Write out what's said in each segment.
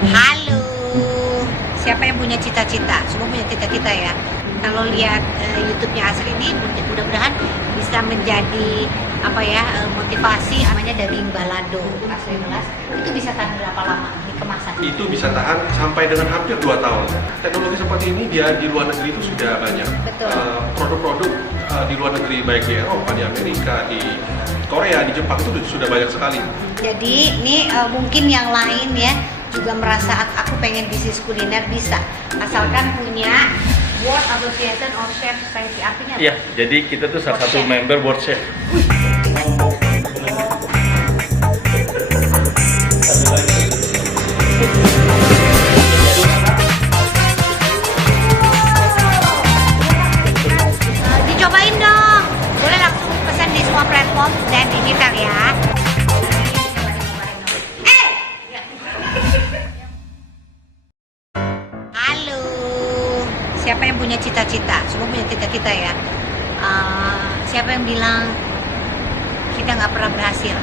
Halo, siapa yang punya cita-cita? Semua punya cita-cita ya. Kalau lihat YouTube-nya Asri ini, mudah-mudahan bisa menjadi motivasi. Namanya daging balado Asri Ulas. Itu bisa tahan berapa lama di kemasan? Itu bisa tahan sampai dengan hampir 2 tahun. Teknologi seperti ini dia di luar negeri itu sudah banyak. Betul. Produk-produk di luar negeri, baik di Eropa, di Amerika, di Korea, di Jepang itu sudah banyak sekali. Jadi ini mungkin yang lain ya juga merasa aku pengen bisnis kuliner, bisa asalkan punya World Association of Chefs Society. Artinya apa? Iya, jadi kita tuh salah satu member board chef. Dicobain dong, boleh langsung pesan di semua platform dan digital ya. Halo, siapa yang punya cita-cita? Semua punya cita-cita ya. Siapa yang bilang kita nggak pernah berhasil?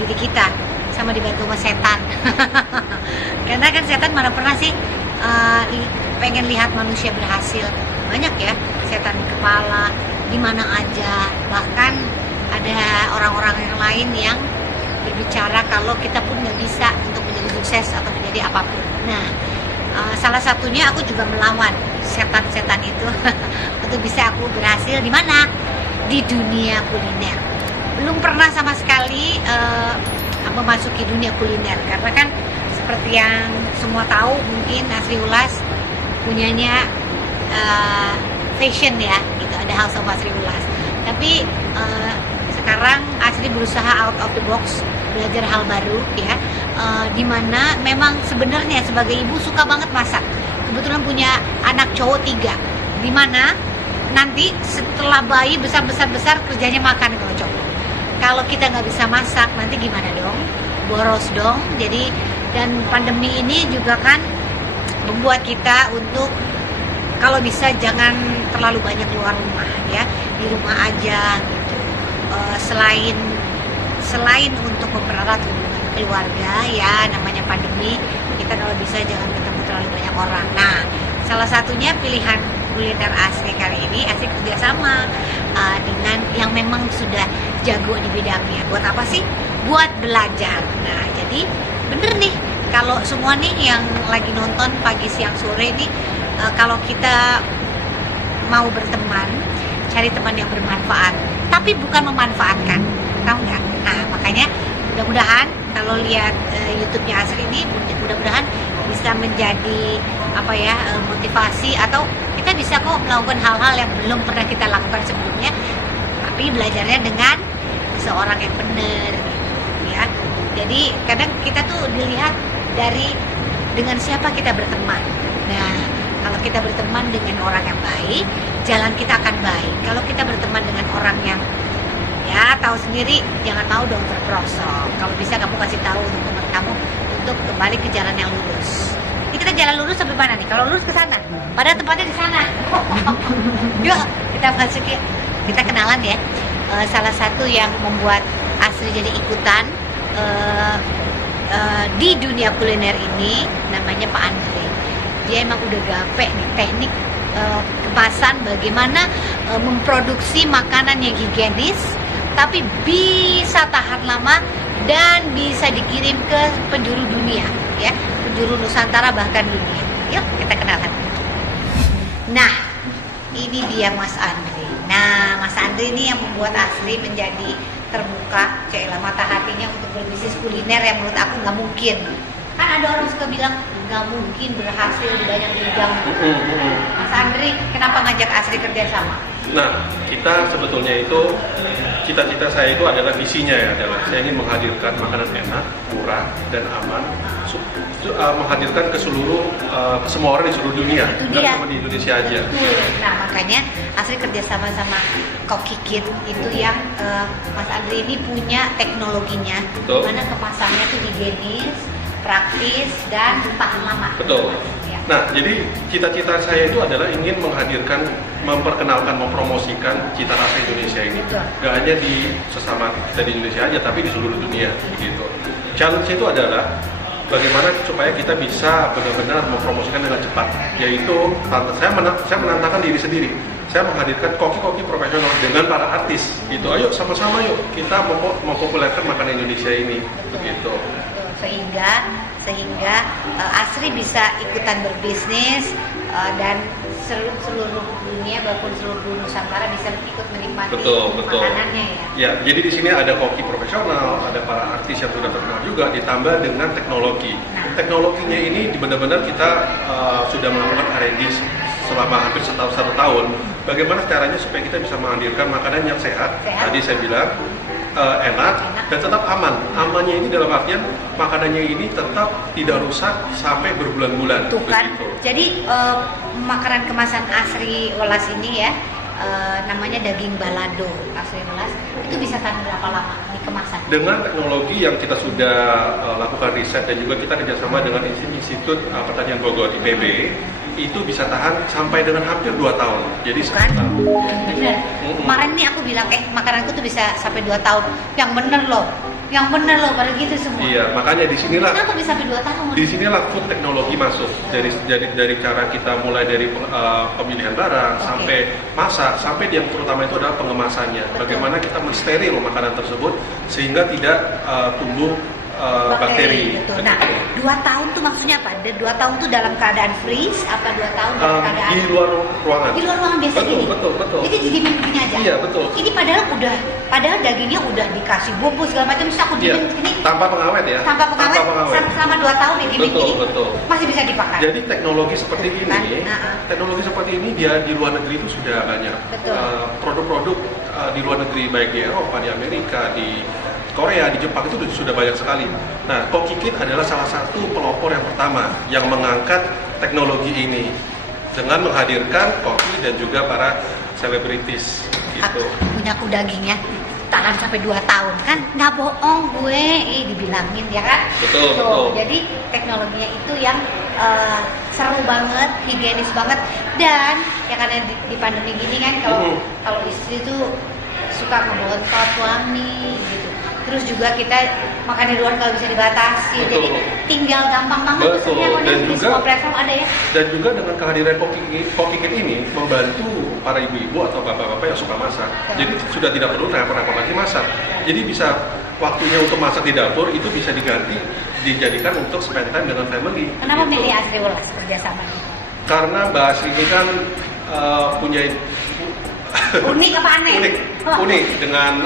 Diri kita sama dibantu sama setan. Karena kan setan mana pernah sih pengen lihat manusia berhasil. Banyak ya setan di kepala, di mana aja. Bahkan ada orang-orang yang lain yang berbicara kalau kita pun nggak bisa untuk menjadi sukses atau menjadi apapun. Nah, salah satunya aku juga melawan setan-setan itu untuk bisa aku berhasil di mana? Di dunia kuliner. Belum pernah sama sekali memasuki dunia kuliner karena kan seperti yang semua tahu, mungkin Asri Ulas punyanya fashion ya, itu ada House of Asri Ulas. Tapi sekarang Asri berusaha out of the box, belajar hal baru ya, dimana memang sebenarnya sebagai ibu suka banget masak. Kebetulan punya anak cowok 3, dimana nanti setelah bayi besar kerjanya makan kalau cowok. Kalau kita nggak bisa masak nanti gimana dong? Boros dong. Jadi dan pandemi ini juga kan membuat kita untuk kalau bisa jangan terlalu banyak keluar rumah ya, di rumah aja gitu. Selain untuk mempererat hubungan keluarga ya, namanya pandemi, kita kalau bisa jangan ketemu terlalu banyak orang. Nah, salah satunya pilihan kuliner Asri kali ini, Asri kerjasama dengan yang memang sudah jago di bidangnya. Buat apa sih? Buat belajar. Nah, jadi bener nih kalau semua nih yang lagi nonton pagi, siang, sore nih, kalau kita mau berteman, cari teman yang bermanfaat, tapi bukan memanfaatkan, tahu nggak? Nah, makanya mudah-mudahan kalau lihat YouTube-nya Asri ini, mudah-mudahan bisa menjadi motivasi, atau kita bisa kok melakukan hal-hal yang belum pernah kita lakukan sebelumnya, tapi belajarnya dengan seorang yang benar gitu ya. Jadi kadang kita tuh dilihat dari dengan siapa kita berteman. Nah, kalau kita berteman dengan orang yang baik, jalan kita akan baik. Kalau kita berteman dengan orang yang ya tahu sendiri, jangan mau dong terperosok. Kalau bisa kamu kasih tahu untuk teman kamu untuk kembali ke jalan yang lurus. Ini kita jalan lurus sampai mana nih? Kalau lurus ke sana, pada tempatnya di sana. Yuk kita masuk ya. Kita kenalan ya. Salah satu yang membuat Asri jadi ikutan di dunia kuliner ini namanya Pak Andre. Dia emang udah gape nih teknik kemasan, bagaimana memproduksi makanan yang higienis tapi bisa tahan lama dan bisa dikirim ke penjuru dunia ya, penjuru Nusantara bahkan dunia. Yuk kita kenalan. Nah, ini dia Mas Andre. Nah, Mas Andre ini yang membuat Asri menjadi terbuka, celah mata hatinya untuk berbisnis kuliner yang menurut aku nggak mungkin. Kan ada orang suka bilang nggak mungkin berhasil di banyak bidang. Mas Andre, kenapa ngajak Asri kerjasama? Nah, kita sebetulnya itu cita-cita saya itu adalah visinya ya, adalah saya ingin menghadirkan makanan enak, murah dan aman, menghadirkan ke semua orang di seluruh dunia, bukan cuma di Indonesia aja. Nah, makanya Asri kerjasama sama Koki Kit itu yang Mas Andre ini punya teknologinya, mana kemasannya tuh higienis, praktis dan tahan lama. Betul. Ya. Nah, jadi cita-cita saya itu adalah ingin menghadirkan, memperkenalkan, mempromosikan cita rasa Indonesia ini. Betul. Gak hanya di sesama kita di Indonesia aja, tapi di seluruh dunia. Gitu. Challenge itu adalah bagaimana supaya kita bisa benar-benar mempromosikan dengan cepat. Yaitu saya menantangkan diri sendiri. Saya menghadirkan koki-koki profesional dengan para artis. Gitu. Ayo sama-sama yuk kita mempopulerkan makanan Indonesia ini. Begitu. Sehingga Asri bisa ikutan berbisnis dan seluruh dunia maupun seluruh Nusantara bisa ikut menikmati makanannya ya. Ya, jadi di sini ada koki profesional, ada para artis yang sudah terkenal juga, ditambah dengan teknologi. Teknologinya ini benar-benar kita sudah melakukan R&D selama hampir satu tahun. Bagaimana caranya supaya kita bisa menghadirkan makanan yang sehat. Tadi saya bilang enak dan tetap aman. Amannya ini dalam artian makanannya ini tetap tidak rusak sampai berbulan-bulan. Tuh kan. Jadi makanan kemasan Asri Welas ini ya namanya daging balado Asri Welas itu bisa tahan berapa lama di kemasan? Dengan teknologi yang kita sudah lakukan riset dan juga kita kerjasama dengan Institut Pertanian Bogor IPB, itu bisa tahan sampai dengan hampir 2 tahun. Jadi kan? Bener. Kemarin nih aku bilang makananku tuh bisa sampai 2 tahun. Yang bener loh pada gitu semua. Iya, makanya di sinilah. Kenapa bisa sampai 2 tahun? Di sinilah food teknologi masuk. Dari cara kita mulai dari pemilihan barang sampai masak, sampai yang terutama itu adalah pengemasannya. Bagaimana kita mensteril makanan tersebut sehingga tidak tumbuh bakteri. Betul. Nah, 2 tahun tuh maksudnya apa? 2 tahun tuh dalam keadaan freeze apa 2 tahun dalam keadaan di luar ruangan? Di luar ruangan biasa gini. Betul. Jadi begini aja. Iya, betul. Ini padahal dagingnya udah dikasih bumbu segala macam, bisa aku diemin ini tanpa pengawet ya. Tanpa pengawet. Selama 2 tahun ini betul. Masih bisa dipakai. Jadi teknologi seperti ini dia di luar negeri itu sudah banyak. Produk-produk di luar negeri baik di Eropa, di Amerika, di Korea, di Jepang itu sudah banyak sekali. Nah, Kokikit adalah salah satu pelopor yang pertama yang mengangkat teknologi ini dengan menghadirkan koki dan juga para selebritis gitu. Punya aku dagingnya tahan sampai 2 tahun kan nggak bohong gue, dibilangin ya kan. Betul. Jadi teknologinya itu yang seru banget, higienis banget, dan ya karena di pandemi gini kan kalau istri tuh suka ngebontot suami gitu. Terus juga kita makan di luar kalau bisa dibatasi, jadi tinggal gampang banget pesennya di semua platform ada ya. Dan juga dengan kehadiran Kokikit ini membantu para ibu-ibu atau bapak-bapak yang suka masak. Jadi sudah tidak perlu repot-repot lagi masak. Jadi bisa waktunya untuk masak di dapur itu bisa dijadikan untuk spend time dengan family. Kenapa milih Asri Welas kerjasama? Karena Mbak Asri ini kan punya unik apa aneh? Unik dengan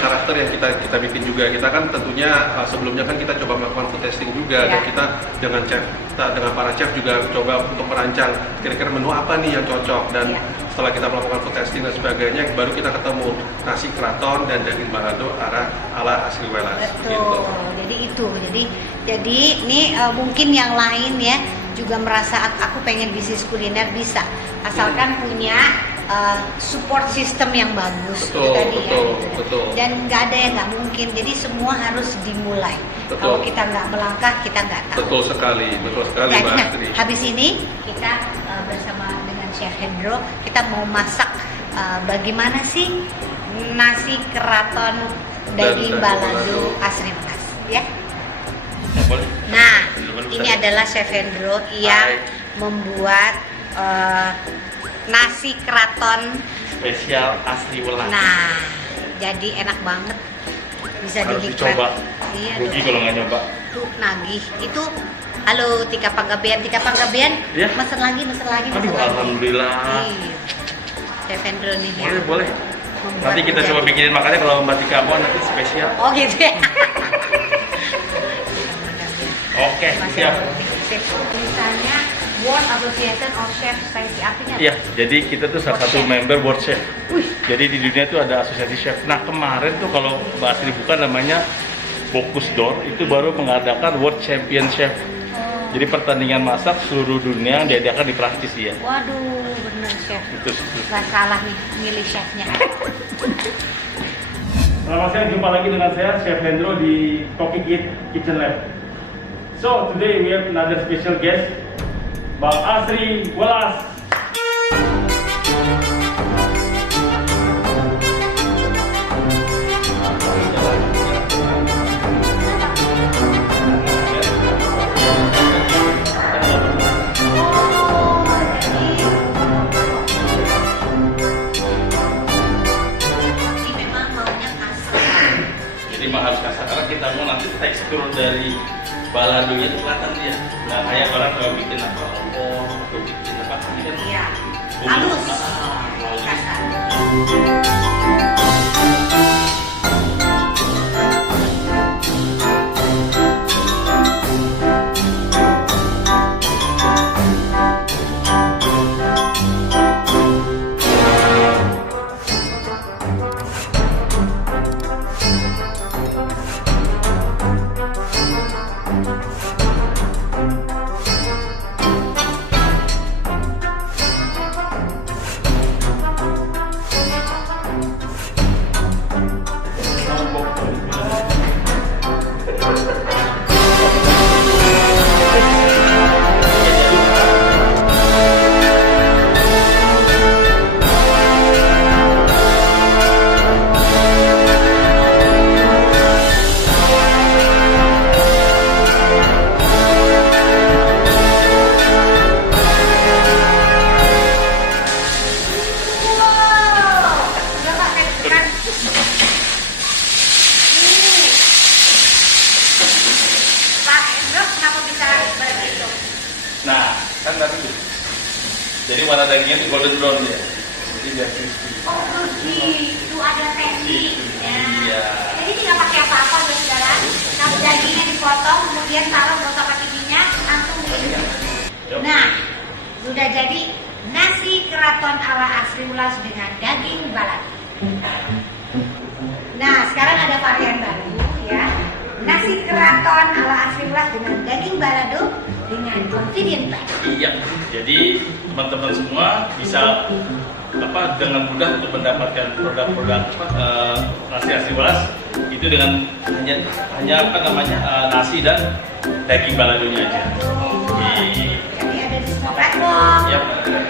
karakter yang kita bikin juga. Kita kan tentunya sebelumnya kan kita coba melakukan food testing juga dan kita dengan para chef juga coba untuk merancang kira-kira menu apa nih yang cocok, dan setelah kita melakukan food testing dan sebagainya baru kita ketemu nasi keraton dan daging balado ala Asri Welas. Betul. Gitu. Jadi ini mungkin yang lain ya juga merasa aku pengen bisnis kuliner bisa asalkan punya support system yang bagus. Betul. Dan nggak ada yang nggak mungkin, jadi semua harus dimulai. Kalau kita nggak melangkah kita nggak tahu. Betul sekali jadi, Mbak Asri. Habis ini kita bersama dengan Chef Hendro kita mau masak bagaimana sih nasi keraton daging balado Asri Welas ya. Nah, ini adalah Chef Hendro yang membuat nasi keraton spesial Asri Welas. Nah, jadi enak banget. Bisa harus dicoba. Iya, rugi kalau nggak nyoba. Tuh nagih. Itu halo Tika Panggabean. Ya? Mesen lagi. Aduh, alhamdulillah. Chef Hendro nih ya. Boleh. Nanti kita coba bikinin makannya kalau Mbak Tika mau nanti spesial. Oh gitu ya. Oke, siap. Misalnya World Association of Chef Society artinya Iya, jadi kita tuh salah satu member World Chef. Jadi di dunia tuh ada asosiasi chef. Nah, kemarin tuh kalau Mbak Asri buka namanya Bocuse d'Or, itu baru mengadakan World Champion Chef. Jadi pertandingan masak seluruh dunia yang diadakan di Prancis ya. Waduh, bener chef. Itu. Gak salah nih milih chefnya. Selamat siang, jumpa lagi dengan saya Chef Hendro di Kokikit Kitchen Lab. So today we have another special guest, Mbak Asri Welas. dari baladonya itu kelihatan dia. Nggak kayak orang kalau bikin apa opor atau bikin apa ini kan Iya. bumbu. Halus. Halus. Kasar. Nah, kan tadi tuh. Jadi warna dagingnya tuh golden brown dia. Jadi biar crispy. Oh, begitu ada tekniknya. Iya. Jadi tidak pakai apa-apa, saudara. Kalau dagingnya dipotong, kemudian taruh nggak usah pakai minyak, langsung begini. Nah, sudah jadi nasi keraton ala asli Ulas dengan daging balado. Nah, sekarang ada varian baru ya. Nasi keraton ala asli Ulas dengan daging balado dengan convenient pack. Iya. Jadi teman-teman semua bisa dengan mudah untuk mendapatkan produk-produk nasi asli Ulas itu dengan hanya nasi dan daging baladonya aja. Jadi ada di semua platform. Ya,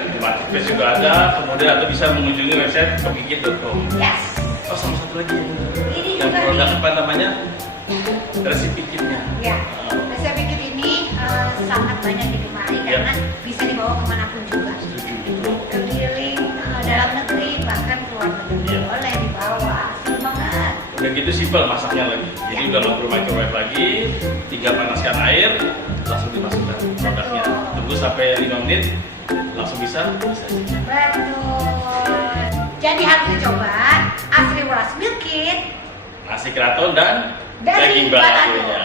di Marketplace juga ada. Kemudian atau bisa mengunjungi website pegigit.com. Yes. Oh, sama satu lagi Ini yang juga produk nih. resipi kitnya. Ya, saya pikir ini sangat banyak digemari Ya. karena bisa dibawa kemanapun juga. Keliling dalam negeri bahkan keluar negeri Ya. boleh dibawa. Asli banget. Udah gitu simpel masaknya lagi. Jadi udah nggak perlu microwave lagi, tinggal panaskan air, langsung dimasukkan produknya. Tunggu sampai 5 menit, langsung bisa. Betul. Jadi harus dicoba asli Ulas Milk Kit. Nasi keraton dan Daging daging baladonya.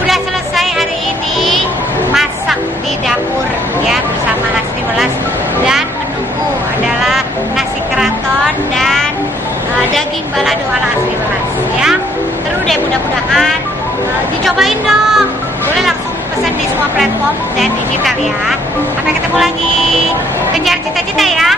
Udah selesai hari ini masak di dapur ya bersama Asri Ulas dan menunggu adalah nasi keraton dan daging balado ala Asri Ulas ya. Seru deh, mudah-mudahan dicobain dong. Boleh langsung pesan di semua platform dan digital ya. Sampai ketemu lagi. Kejar cita-cita ya.